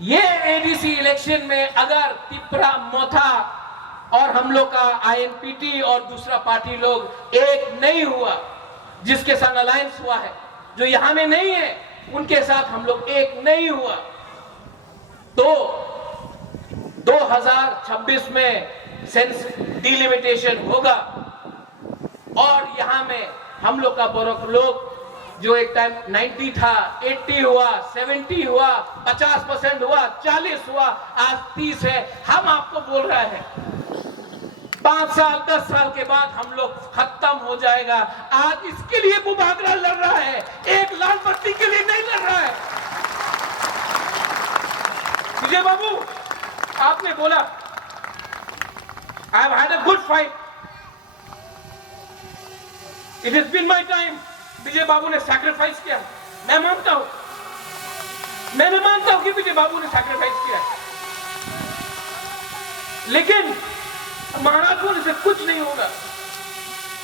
ये ADC election में अगर तिपरा मोथा और हम लोग का आईएनपीटी और दूसरा पार्टी लोग एक नहीं हुआ, जिसके साथ अलायंस हुआ है, जो यहां में नहीं है उनके साथ हम लोग एक नहीं हुआ, तो 2026 में सेंस डिलिमिटेशन होगा और यहां में हम लोग का बरोक लोग जो एक टाइम 90 था, 80 हुआ, 70 हुआ, 50% हुआ, 40 हुआ, आज 30 है। हम आपको बोल रहे हैं 5 साल 10 साल के बाद हम लोग खत्म हो जाएगा। आज इसके लिए मुबादला लड़ रहा है, एक लाल बत्ती के लिए नहीं लड़ रहा है। विजय बाबू, आपने बोला I have had a good fight, it has been my time. Vijay Babu ने सैक्रिफाइस किया, मैं मानता हूं, मैंने मानता हूं कि विजय बाबू ने सैक्रिफाइस किया, लेकिन महाराज बोले से कुछ नहीं होगा।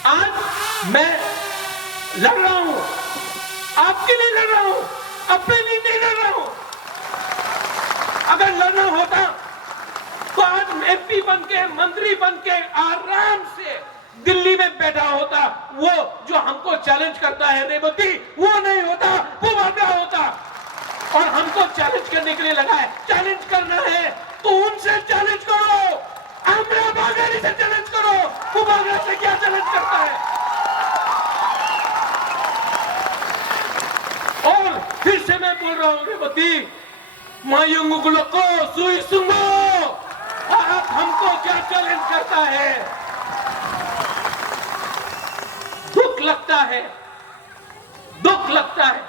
आज मैं लड़ रहा हूं, आपके लिए लड़ रहा हूं, अपने लिए नहीं लड़ रहा हूं। अगर लड़ना होता तो आज एमपी बनके, मंत्री बनके आराम से दिल्ली में बैठा होता। वो जो हमको चैलेंज करता है रेवती, वो नहीं होता, वो भागा होता। और हमको चैलेंज करने के लिए लगा है, चैलेंज करना है तो उनसे चैलेंज करो, आमरा बागेरी से चैलेंज करो। वो बागेरी से क्या चैलेंज करता है? और फिर से मैं बोल रहा हूं रेवती, मायूंगुलो को सुई सुंगो, आप हमको क्या चैलेंज करता है? दुख लगता है, दुख लगता है।